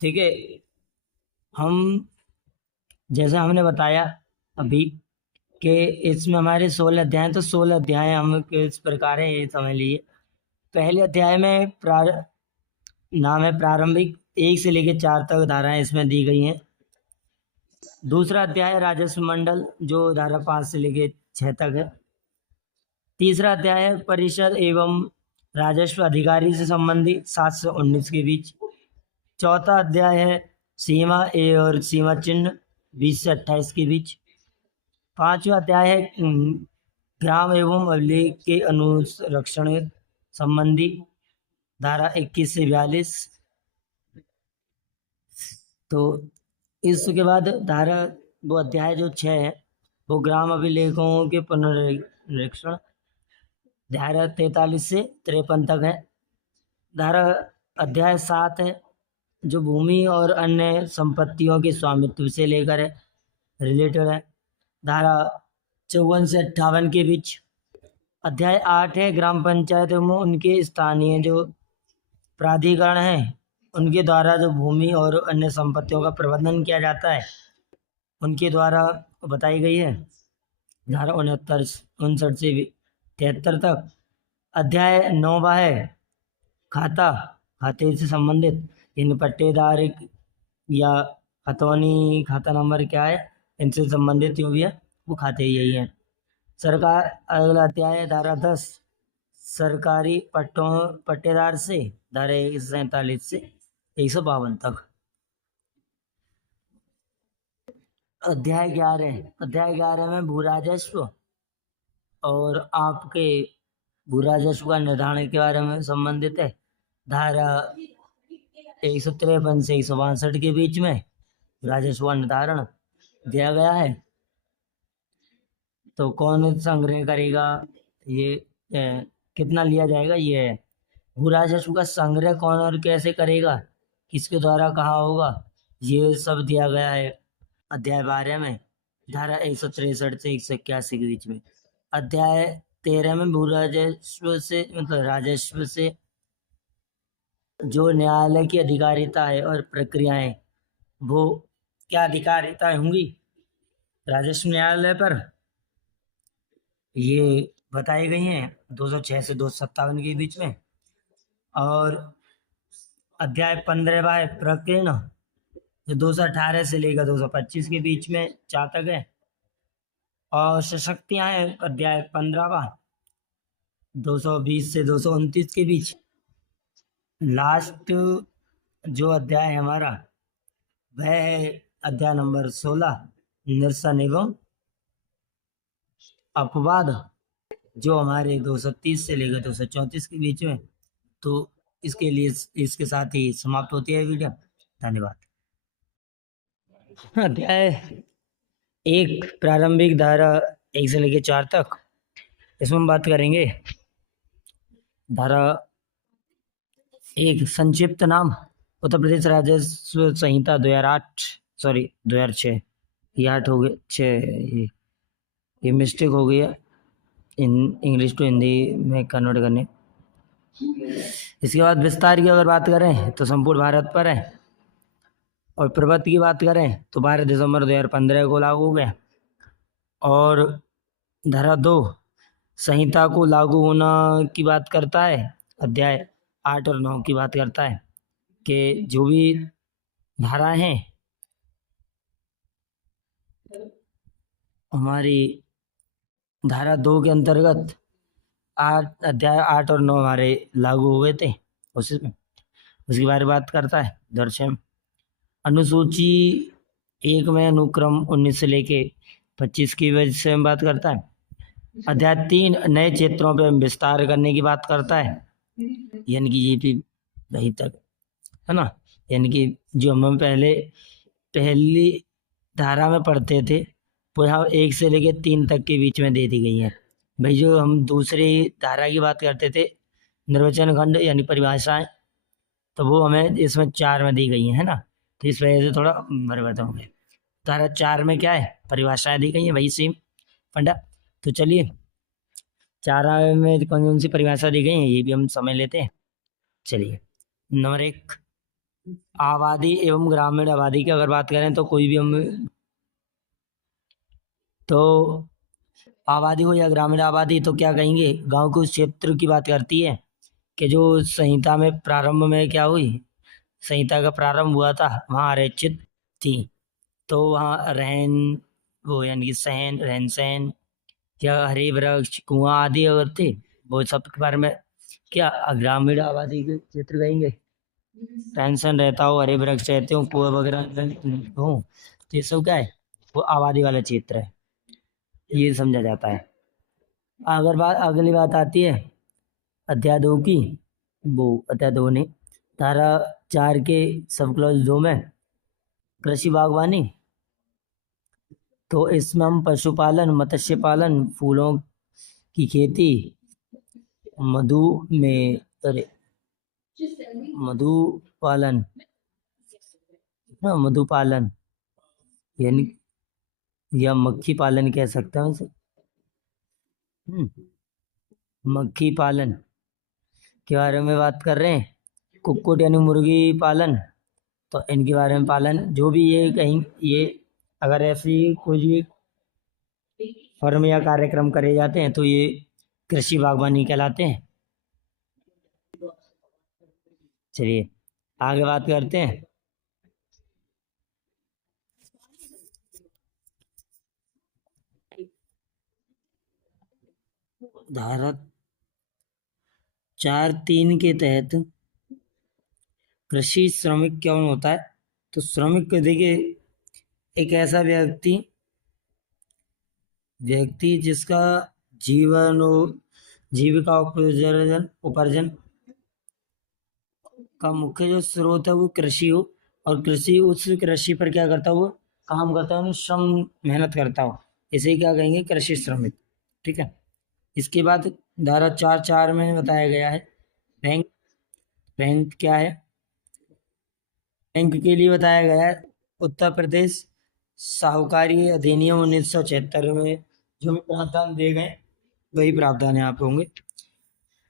ठीक है। हम जैसे हमने बताया अभी कि इसमें हमारे 16 अध्याय हैं, तो 16 अध्याय हम किस प्रकार है ये समझ लीजिए। पहले अध्याय में नाम है प्रारंभिक, 1 से लेकर 4 तक धाराएं इसमें दी गई हैं। दूसरा अध्याय राजस्व मंडल, जो धारा 5 से लेकर 6 तक है। तीसरा अध्याय है परिषद एवं राजस्व अधिकारी से संबंधित 7 से 19 के बीच। चौथा अध्याय है सीमा ए और सीमा चिन्ह 20 से 28 के बीच। पांचवा अध्याय है ग्राम एवं अभिलेख के अनुरक्षण संबंधी धारा 21 से 42। तो इसके बाद धारा वो अध्याय जो 6 है वो ग्राम अभिलेखों के पुनर्निरीक्षण, धारा 43 से 53 तक है। धारा अध्याय 7 है जो भूमि और अन्य संपत्तियों के स्वामित्व से लेकर है, रिलेटेड है, धारा 54 से 58 के बीच। अध्याय 8 है ग्राम पंचायत एवं उनके स्थानीय जो प्राधिकरण हैं उनके द्वारा जो भूमि और अन्य संपत्तियों का प्रबंधन किया जाता है उनके द्वारा बताई गई है, धारा 69 से 73 तक। अध्याय 9 है खाते से संबंधित, इन पट्टेदार या खतौनी खाता नंबर क्या है इनसे संबंधित जो भी है वो खाते यही है। सरकार अगला अध्याय है धारा 10 सरकारी पट्टेदार से, धारा 147 से 152 तक। अध्याय 11 में भू राजस्व और आपके भू राजस्व का निर्धारण के बारे में संबंधित है, धारा 153 से 162 के बीच में राजस्व का निर्धारण दिया गया है। तो कौन संग्रह करेगा, ये कितना लिया जाएगा, ये है। भू राजस्व का संग्रह कौन और कैसे करेगा, किसके द्वारा कहाँ होगा, ये सब दिया गया है अध्याय 12 में, धारा 163 से 181 के बीच में। अध्याय 13 में भू राजस्व से मतलब राजस्व से जो न्यायालय की अधिकारिता है और प्रक्रियाएं, वो क्या अधिकारिताएं होंगी राजस्व न्यायालय पर, ये बताई गई हैं 206 से 257 के बीच में। और अध्याय 15 है प्रकीर्ण, जो 218 से लेकर 225 के बीच में 4 तक है। और सशक्तियां हैं अध्याय 15 220 से 229 के बीच। लास्ट जो अध्याय है हमारा वह है अध्याय नंबर 16 निरसन एवं अपवाद, जो हमारे 230 से लेकर 234 के बीच में। तो इसके लिए इसके साथ ही समाप्त होती है वीडियो। धन्यवाद। अध्याय 1 प्रारंभिक धारा 1 से लेकर 4 तक, इसमें हम बात करेंगे धारा 1 संक्षिप्त नाम उत्तर प्रदेश राजस्व संहिता 2006, ये 8 हो गए 6, ये मिस्टेक हो गई है इंग्लिश टू हिंदी में कन्वर्ट करने। इसके बाद विस्तार की अगर बात करें तो संपूर्ण भारत पर है, और प्रवृत्ति की बात करें तो 12 दिसंबर 2015 को लागू हो गया। और धारा 2 संहिता को लागू होना की बात करता है, अध्याय 8 और 9 की बात करता है कि जो भी धारा हैं हमारी धारा 2 के अंतर्गत अध्याय 8 और 9 हमारे लागू हुए थे, उसके बारे में बात करता है। दर्शन अनुसूची 1 में अनुक्रम 19 से लेके 25 की वजह से बात करता है। अध्याय 3 नए क्षेत्रों पर विस्तार करने की बात करता है, यानी कि ये भी वहीं तक है ना, यानी कि जो हम पहली धारा में पढ़ते थे वो यहाँ 1 से लेके 3 तक के बीच में दे दी गई है। भाई जो हम दूसरी धारा की बात करते थे निर्वचन खंड यानी परिभाषाएं, तो वो हमें इसमें 4 में दी गई है ना, तो इस वजह से थोड़ा परिवर्तन हो गया। धारा 4 में क्या है, परिभाषाएं दी गई है, वही सेम फंडा। तो चलिए 4 में कौन कौन सी परिभाषा दी गई है ये भी हम समझ लेते हैं। चलिए नंबर 1 आबादी एवं ग्रामीण आबादी की अगर बात करें तो कोई भी हम तो आबादी हो या ग्रामीण आबादी तो क्या कहेंगे, गांव के उस क्षेत्र की बात करती है कि जो संहिता में प्रारंभ में क्या हुई, संहिता का प्रारंभ हुआ था वहाँ आरक्षित थी। तो वहाँ रहन वो यानी कि सहन रहन सहन या हरे वृक्ष कुआं आदि अगर थे वो सब के बारे में क्या ग्रामीण आबादी के क्षेत्र कहेंगे। टेंशन रहता हो, हरे वृक्ष रहते हो, कुआं वगैरह हो, तो ये सब क्या है, वो आबादी वाला क्षेत्र है, ये समझा जाता है। अगर बात अगली बात आती है अध्याय 2 की, वो अध्याय 2 ने धारा 4 के सब क्लॉज 2 में कृषि बागवानी, तो इसमें हम पशुपालन मत्स्य पालन फूलों की खेती मधु में अरे मधु पालन, हाँ मधु पालन यानी या मक्खी पालन कह सकते हैं उसे। हम्म, मक्खी पालन के बारे में बात कर रहे हैं। कुक्कुट यानी मुर्गी पालन, तो इनके बारे में पालन जो भी ये कहीं ये अगर ऐसी कुछ भी फर्म या कार्यक्रम करे जाते हैं तो ये कृषि बागवानी कहलाते हैं। चलिए आगे बात करते हैं। धारा 4(3) के तहत कृषि श्रमिक कौन होता है, तो श्रमिक को देखिए एक ऐसा व्यक्ति व्यक्ति जिसका जीवन जीविका उपार्जन उपार्जन का मुख्य जो स्रोत है वो कृषि हो, और कृषि उस कृषि पर क्या करता हो, वो काम करता हो, श्रम मेहनत करता हो, इसे क्या कहेंगे, कृषि श्रमिक। ठीक है। इसके बाद धारा 4(4) में बताया गया है बैंक। बैंक क्या है, बैंक के लिए बताया गया है उत्तर प्रदेश साहूकारी अधिनियम 1976 में जो भी प्रावधान दिए गए वही प्रावधान यहाँ पे होंगे।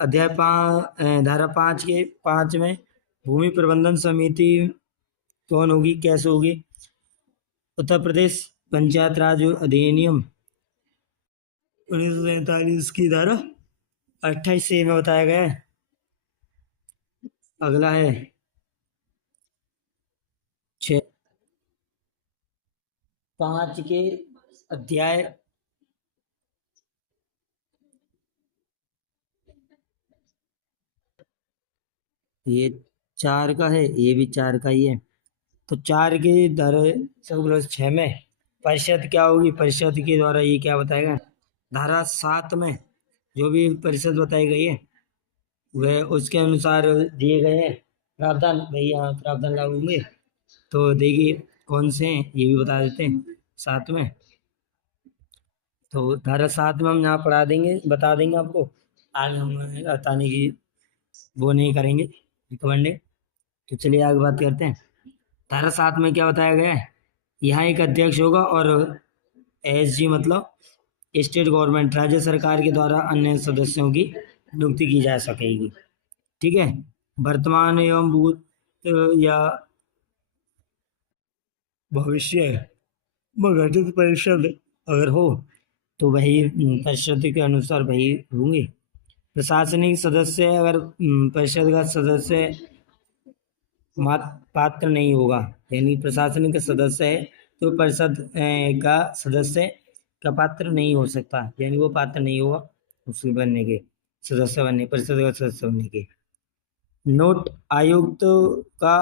धारा 5 के 5 में भूमि प्रबंधन समिति कौन होगी, कैसे होगी, उत्तर प्रदेश पंचायत राज अधिनियम 1947 की धारा 28 से में बताया गया है। अगला है 5 के अध्याय ये 4 का है, ये भी 4 का ही है। तो 4 के धारा 6 में परिषद क्या होगी, परिषद के द्वारा ये क्या बताएगा, धारा 7 में जो भी परिषद बताई गई है वह उसके अनुसार दिए गए हैं प्रावधान, वही यहाँ प्रावधान लागू होंगे। तो देखिए कौन से हैं ये भी बता देते हैं साथ में। तो धारा 7 में हम यहाँ पढ़ा देंगे, बता देंगे आपको, आज हम बताने की वो नहीं करेंगे रिकमेंडेड। तो चलिए आगे बात करते हैं। धारा 7 में क्या बताया गया है, यहाँ एक अध्यक्ष होगा और एसजी मतलब स्टेट गवर्नमेंट राज्य सरकार के द्वारा अन्य सदस्यों की नियुक्ति की जा सकेगी। ठीक है। वर्तमान एवं भूत या भविष्य में गठित परिषद अगर हो तो वही परिषद के अनुसार वही होंगे। प्रशासनिक सदस्य अगर परिषद का सदस्य पात्र नहीं होगा, यानी प्रशासनिक का सदस्य है तो परिषद का सदस्य का पात्र नहीं हो सकता, यानी वो पात्र नहीं होगा उसके बनने के, सदस्य बनने, परिषद का सदस्य बनने के। नोट आयुक्त का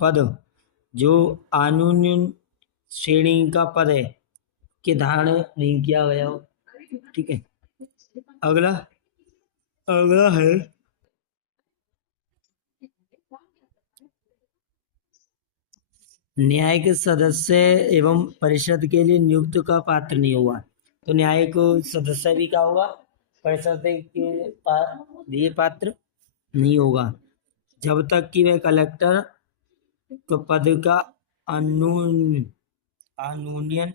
पद जो कानून श्रेणी का पद है कि धारण नहीं किया गया हो। ठीक है। अगला अगला है न्यायिक सदस्य एवं परिषद के लिए नियुक्त का पात्र नहीं हुआ, तो न्यायिक सदस्य भी क्या होगा, परिषद के लिए पात्र नहीं होगा जब तक कि वह कलेक्टर तो पद का कानूनियन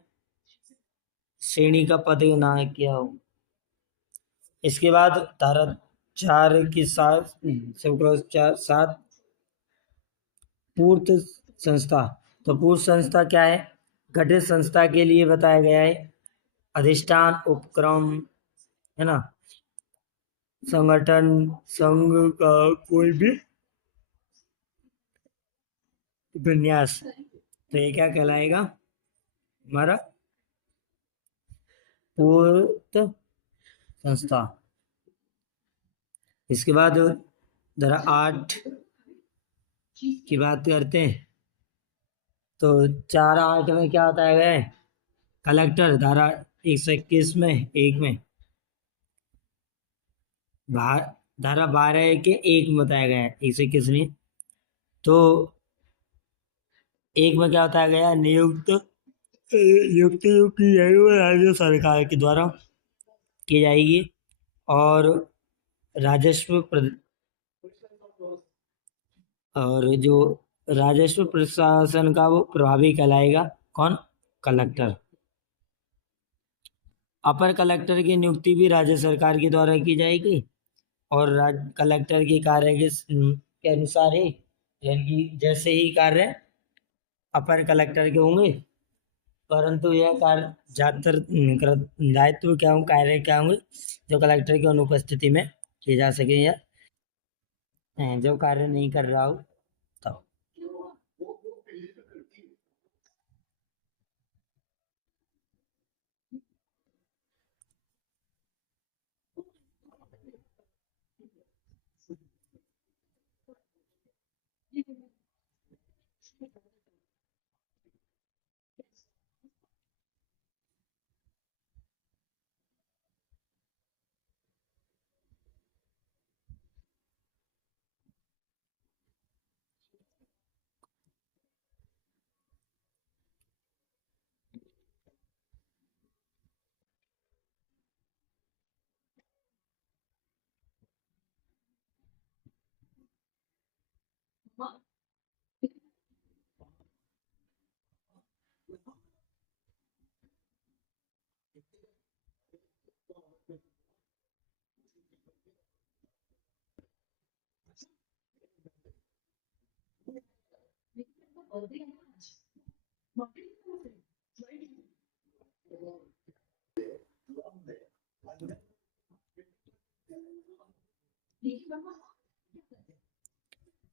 श्रेणी का पद ना किया हो। इसके बाद धारा 4 के साथ 7 पूर्त संस्था। तो पूर्त संस्था क्या है? गठित संस्था के लिए बताया गया है अधिष्ठान उपक्रम, है ना, संगठन संघ का कोई भी विन्यास। तो ये क्या कहलाएगा? हमारा पूर्त संस्था। इसके बाद धारा 8 की बात करते हैं। तो 4(8) में क्या बताया गया है? कलेक्टर धारा 121 में 1 में धारा 12 के 1 में बताया गया है, 121 नहीं। तो 1 में क्या बताया गया? नियुक्ति जो की जाएगी वो राज्य सरकार के द्वारा की जाएगी और राजस्व और जो राजस्व प्रशासन का वो प्रभावी कहलाएगा कौन? कलेक्टर। अपर कलेक्टर की नियुक्ति भी राज्य सरकार के द्वारा की जाएगी और कलेक्टर के कार्य के अनुसार ही, यानी कि जैसे ही कार्य अपर कलेक्टर के होंगे, परंतु यह कार्य ज्यादातर दायित्व क्या होंगे, कार्य क्या होंगे जो कलेक्टर की अनुपस्थिति में किए जा सके या जो कार्य नहीं कर रहा हो तब।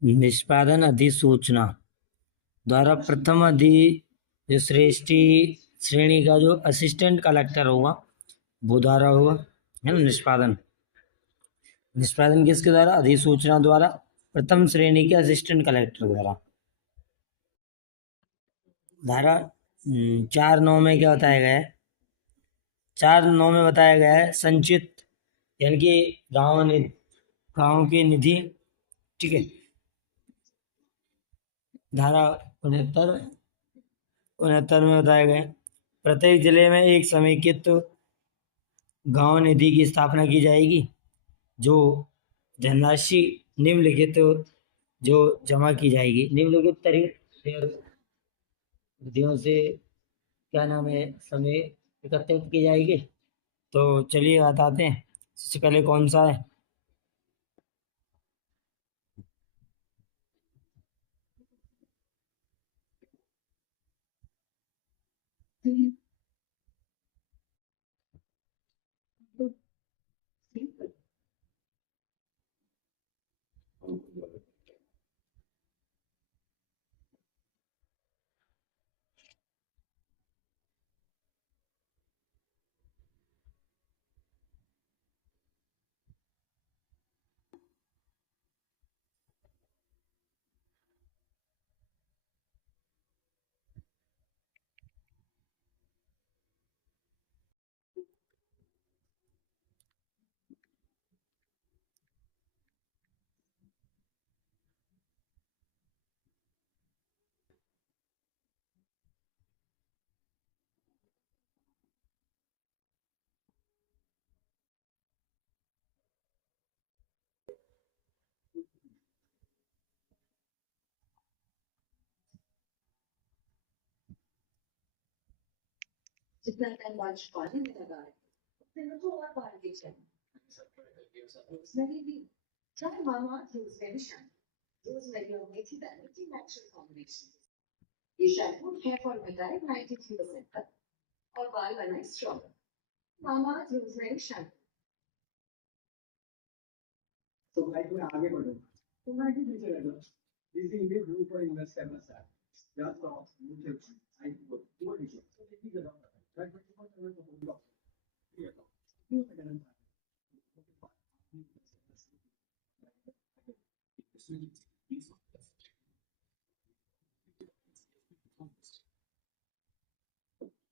निष्पादन अधिसूचना द्वारा प्रथम जो श्रेष्ठी श्रेणी का जो असिस्टेंट कलेक्टर होगा वो द्वारा होगा, है ना। निष्पादन किसके द्वारा? अधिसूचना द्वारा प्रथम श्रेणी के असिस्टेंट कलेक्टर द्वारा। धारा 4(9) में क्या बताया गया है? 4(9) में बताया गया है संचित, यानी कि गांव की निधि, ठीक है। धारा 69 में बताया गया है प्रत्येक जिले में एक समेकित गांव निधि की स्थापना की जाएगी जो धनराशि निम्नलिखित जो जमा की जाएगी, निम्नलिखित तरीके विधियों से क्या नाम है समय एकत्रित की जाएगी। तो चलिए बताते हैं, सबसे पहले कौन सा है? रोजमेरी और मेथी दाने की नेचुरल कॉम्बिनेशन। ये शैम्पू हेयर फॉल मिटाए 93% तक और बाल बनाए स्ट्रॉन्ग। मामा रोजमेरी शैम्पू। तो भाई तुम्हें आगे बढ़ो, तुम आगे पीछे रह जाओ, जिस दिन ये ग्रुप पर इन्वेस्ट करना चाहे या तो मुझे आई को वो लीजिए तो कितनी जगह पर है 24 तो होगा ये तो क्यों करना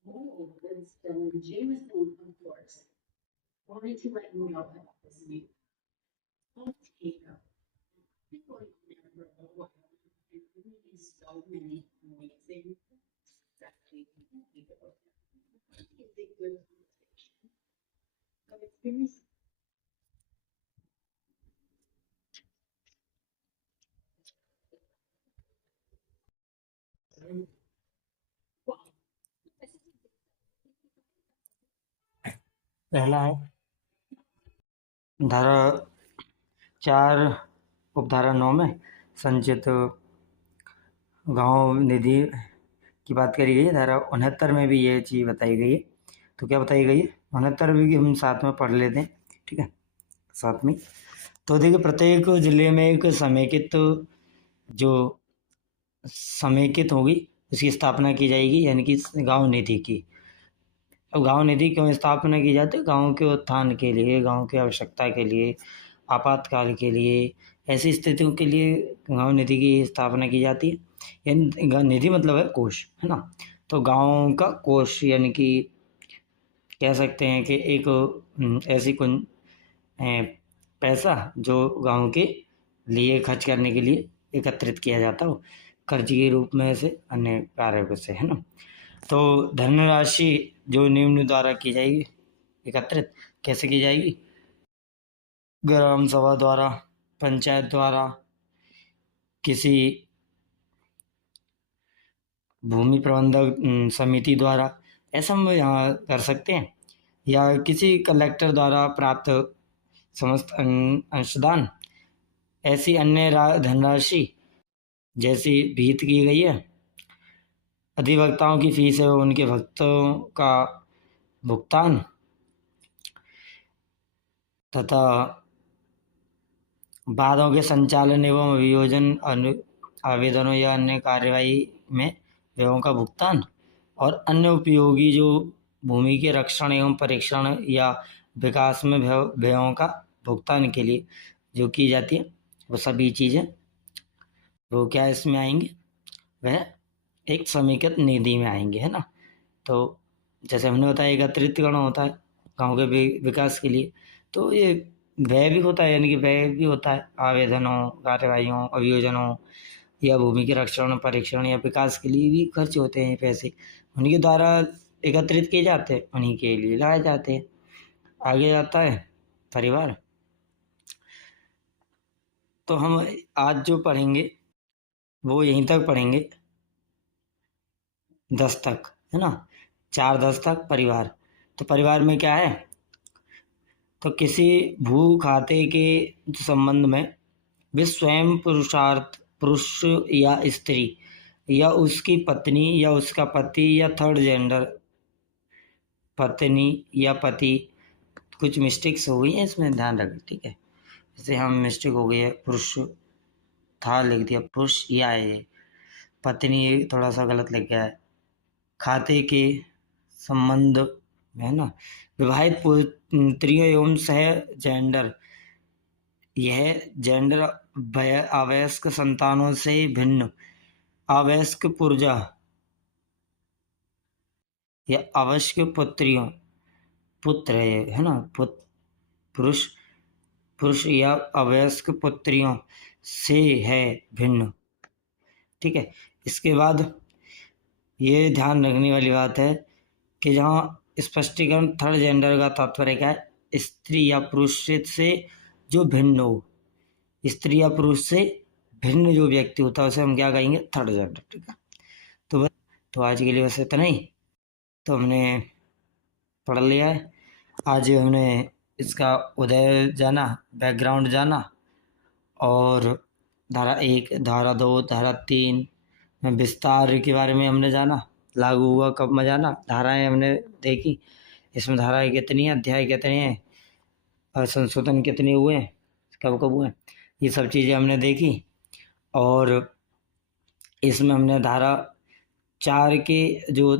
Oh, that's Jameson, of course. Wanted to let you know about this new potato. People never know what there really is so many amazing recipes people. It's a good conversation. So it's been wow. पहला है धारा 4 उपधारा 9 में संचित गांव निधि की बात करी गई है। धारा 69 में भी ये चीज़ बताई गई है। तो क्या बताई गई है 69 भी हम साथ में पढ़ लेते हैं, ठीक है, साथ में। तो देखिए प्रत्येक जिले में एक समेकित जो समेकित होगी उसकी स्थापना की जाएगी, यानी कि गांव निधि की। अब गांव निधि क्यों स्थापना की जाती है? गांव के उत्थान के लिए, गांव की आवश्यकता के लिए, आपातकाल के लिए, ऐसी स्थितियों के लिए गांव निधि की स्थापना की जाती है। यानी निधि मतलब है कोष, है ना। तो गांव का कोष यानी कि कह सकते हैं कि एक ऐसी कुछ पैसा जो गांव के लिए खर्च करने के लिए एकत्रित किया जाता हो, कर्ज के रूप में से, अन्य कार्यों से, है ना। तो धनराशि जो निम्न द्वारा की जाएगी एकत्रित, कैसे की जाएगी? ग्राम सभा द्वारा, पंचायत द्वारा, किसी भूमि प्रबंधक समिति द्वारा, ऐसा हम यहाँ कर सकते हैं, या किसी कलेक्टर द्वारा प्राप्त समस्त अंशदान, ऐसी अन्य धनराशि जैसी विहित की गई है। अधिवक्ताओं की फीस है उनके भक्तों का भुगतान तथा वादों के संचालन एवं अभियोजन आवेदनों या अन्य कार्यवाही में व्ययों का भुगतान, और अन्य उपयोगी जो भूमि के रक्षण एवं परीक्षण या विकास में व्ययों का भुगतान के लिए जो की जाती है, वो सभी चीज़ें वो क्या इसमें आएंगे? वह एक समेकित निधि में आएंगे, है ना। तो जैसे हमने बताया एकत्रित करना होता है गांव के विकास के लिए, तो ये व्यय भी होता है, यानी कि व्यय भी होता है आवेदनों, कार्यवाहियों, अभियोजनों या भूमि के रक्षण, परीक्षण या विकास के लिए भी खर्च होते हैं पैसे, उन्हीं के द्वारा एकत्रित किए जाते हैं, उन्हीं के लिए लाए जाते हैं। आगे जाता है परिवार। तो हम आज जो पढ़ेंगे वो यहीं तक पढ़ेंगे, 10 तक, है ना। 4 10 तक परिवार। तो परिवार में क्या है? तो किसी भू खाते के संबंध में वे स्वयं पुरुषार्थ, पुरुष या स्त्री या उसकी पत्नी या उसका पति या थर्ड जेंडर, पत्नी या पति, कुछ मिस्टेक्स हो गई हैं इसमें, ध्यान रखें, ठीक है। जैसे हम मिस्टेक हो गई है, पुरुष था लिख दिया, पुरुष या है, पत्नी थोड़ा सा गलत लिख गया है। खाते के संबंध में, है ना, विवाहित पुत्रियों एवं सह जेंडर, यह जेंडर अवयस्क संतानों से भिन्न अवयस्क पुर्जा या अवयस्क पुत्रियों, पुत्र है ना, पुरुष पुरुष या अवयस्क पुत्रियों से है भिन्न, ठीक है। इसके बाद ये ध्यान रखने वाली बात है कि जहाँ स्पष्टीकरण थर्ड जेंडर का तात्पर्य क्या है? स्त्री या पुरुष से जो भिन्न हो, स्त्री या पुरुष से भिन्न जो व्यक्ति होता है उसे हम क्या कहेंगे? थर्ड जेंडर, ठीक है। तो बस, तो आज के लिए बस इतना ही। तो हमने पढ़ लिया है। आज हमने इसका उदय जाना, बैकग्राउंड जाना, और धारा 1, धारा 2, धारा 3 में विस्तार के बारे में हमने जाना, लागू हुआ कब में जाना, धाराएं हमने देखी, इसमें धाराएं कितनी हैं, अध्याय कितने हैं और संशोधन कितने हुए हैं, कब कब हुए हैं, ये सब चीज़ें हमने देखी। और इसमें हमने धारा 4 के जो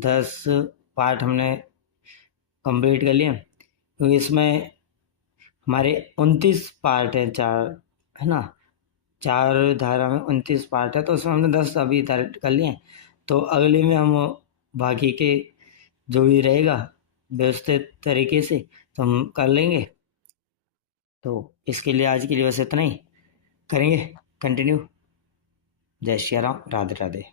10 पार्ट हमने कंप्लीट कर लिए, तो इसमें हमारे 29 पार्ट है, 4 है ना, 4 धारा में 29 पार्ट है, तो उसमें हमने 10 अभी कर लिए हैं। तो अगले में हम बाकी के जो भी रहेगा व्यवस्थित तरीके से तो हम कर लेंगे। तो इसके लिए आज के लिए बस इतना ही, करेंगे कंटिन्यू। जय श्री राम, राधे राधे।